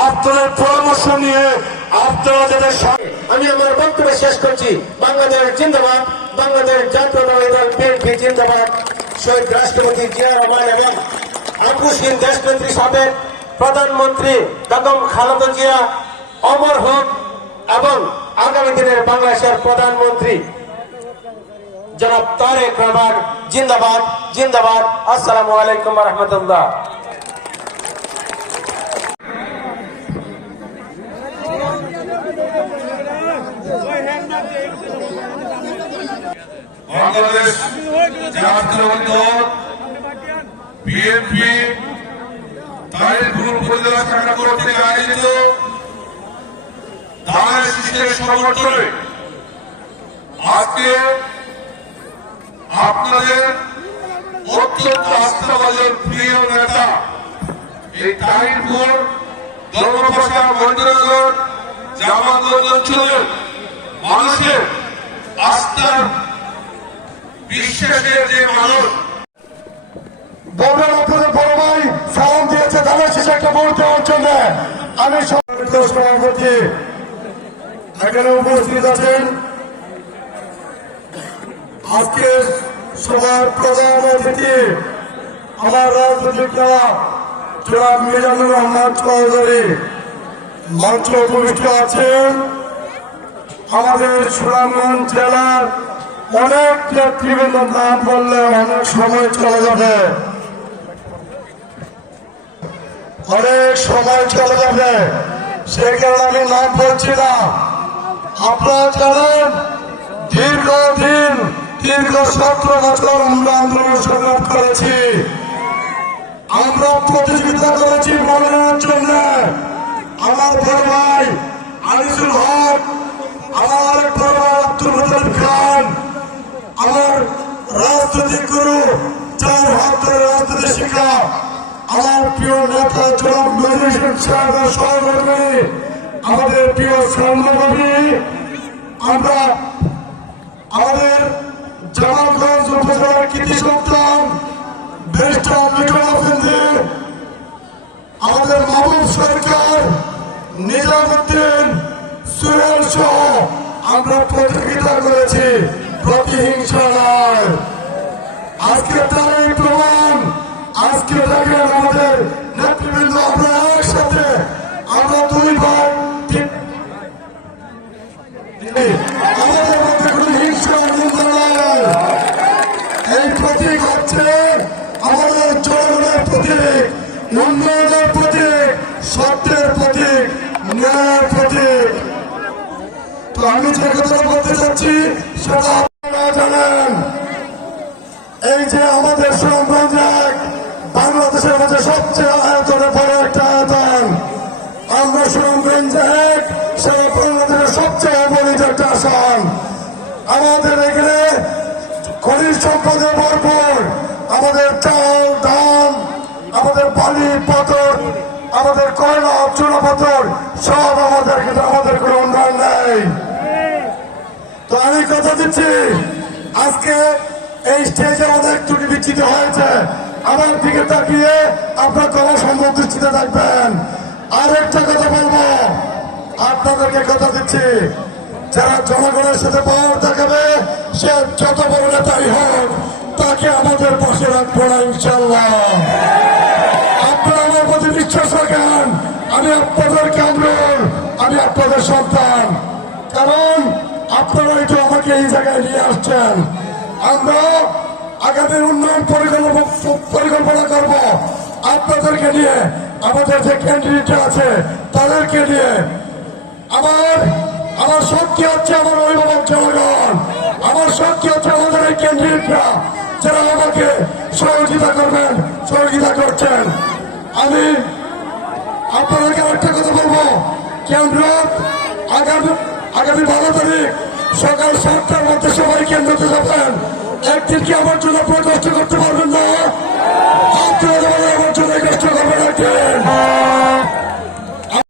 আপনাদের পরামর্শ নিয়ে আপনারা যাদের। আমি আমার বক্তব্য শেষ করছি। বাংলাদেশ জিন্দাবাদ, বাংলাদেশ জাতীয়তাবাদী দল বিএনপি জিন্দাবাদ। শহীদ রাষ্ট্রপতি জিয়া রহমান এবং আপসহীন দেশনেত্রী সাবেক প্রধানমন্ত্রী বেগম খালেদা জিয়া অমর হোক এবং আগামী দিনের বাংলাদেশের প্রধানমন্ত্রী জনাব তারেক রহমান জিন্দাবাদ জিন্দাবাদ। আসসালামু আলাইকুম ওয়া রাহমাতুল্লাহ। বাংলাদেশ জাতীয়তাবাদী দল বিএনপি তারিকুল উপজেলা শাখা কর্তৃক আয়োজিত ধানের শীষের সংগঠনে আজকে আপনাদের অত্যন্ত আস্থাভাজন প্রিয় নেতা এই তারিকুল ধর্মপ্রচার মন্দিরনগর জামালগঞ্জ অঞ্চলের মানুষের আস্থার বিশ্বাসের যে মানুষ বলবেন আপনাদের বড় ভাই সালাম দিয়েছে ধানের শীষে একটা ভোট দেওয়ার জন্য। আমি সভাপতি এখানে উপস্থিত আছেন আজকে সভার প্রধান অতিথি আমার রাজনৈতিক নেতা জনাব মিজানুর রহমান চৌধুরী মঞ্চ উপবিষ্ট আছেন। আমাদের সুনামগঞ্জ জেলার অনেক নেতৃবৃন্দ নাম বললে অনেক সময় চলে যাবে, অনেক সময় চলে যাবে, সেই কারণে আমি নাম বলছি না। আপনারা জানেন দীর্ঘ 17 বছর আমরা আন্দোলন সংগ্রাম করেছি, আমরা প্রতিযোগিতা করেছি মনোনয়নের জন্য। আমার বড় ভাই আনিসুল হক, আমার বড় ভাই আব্দুল মুতালিব খান, আমার রাজনৈতিক গুরু, যার হাত ধরে রাজনীতি শিক্ষা আমার প্রিয় নেতা জনাব নজরুল ইসলাম সাহেবের সহকর্মী, আমাদের প্রিয় সামনাবাদী, আমরা আমাদের জামালগঞ্জ উপজেলার কৃতি সন্তান ব্যারিস্টার মিঠুন আফেন্দি, আমাদের মাহবুব সরকার, নিজামুদ্দিন, সুহেল সহ আমরা প্রতিযোগিতা করেছি, প্রতিহিংসা নয়। আজকে তারই প্রমাণ। আজকে দেখেন আমাদের নেতৃবৃন্দ, আমরা একসাথে, আমরা দুই ভাই, আমাদের মধ্যে কোনো হিংসা নয়। এই প্রতীক হচ্ছে আমাদের জনগণের প্রতীক, উন্নয়নের প্রতীক, সত্যের প্রতীক, ন্যায়ের প্রতীক। তো আমি যে কথা বলতে চাচ্ছি সেটা আপনারা জানেন। এই যে আমাদের সুনামগঞ্জ বাংলাদেশের মাঝে সবচেয়ে আয়তনে বড় একটা আয়তন, আমরা সুনামগঞ্জ সেটা বাংলাদেশের সবচেয়ে অবনীত একটা আসন। আমাদের এখানে খনিজ সম্পদে ভরপুর, আমাদের চাল ধান, আমাদের বালি পাথর, আমাদের কয়লা চুনাপাথর সব আমাদের, কিন্তু আমাদের কোনো উন্নয়ন নেই। তো আমি কথা দিচ্ছি, আজকে এই স্টেজে অনেক ত্রুটি বিচ্ছিত হয়েছে, আমার দিকে তাকিয়ে আপনার কলা সম্ভব দৃষ্টিতে থাকবেন। আর একটা কথা বলবো, আপনাদেরকে কথা দিচ্ছি, যারা জনগণের সাথে পাওয়ার দেখাবে সে যত বড় নেতাই হোক, তাকে আমাদের পাশে রাখবো না ইনশাল্লাহ। আপনারা আমার প্রতি বিশ্বাস রাখেন, আমি আপনাদের কামরুল, আমি আপনাদের সন্তান, কারণ আপনারাই তো আমাকে এই জায়গায় নিয়ে আসছেন। আমরা আগামী উন্নয়ন পরিকল্পনা করব আপনাদেরকে নিয়ে, আমাদের যে ক্যান্ডিডেট আছে তাদেরকে নিয়ে। আমার শক্তি হচ্ছে আমার অভিভাবক জনগণ, আমার শক্তি হচ্ছে আমাদের এই ক্যান্ডিডেটরা, যারা আমাকে সহযোগিতা করবেন, সহযোগিতা করছেন। আমি আপনাদেরকে একটা কথা বলবো, কেন্দ্র আগামী 12 তারিখ সকাল 7টার মধ্যে সবাই কেন্দ্রতে যাবেন। একদিন কি আমার জন্য আপনারা কষ্ট করতে পারবেন না? আপনারা আমার জন্য কষ্ট করবেন একদিন।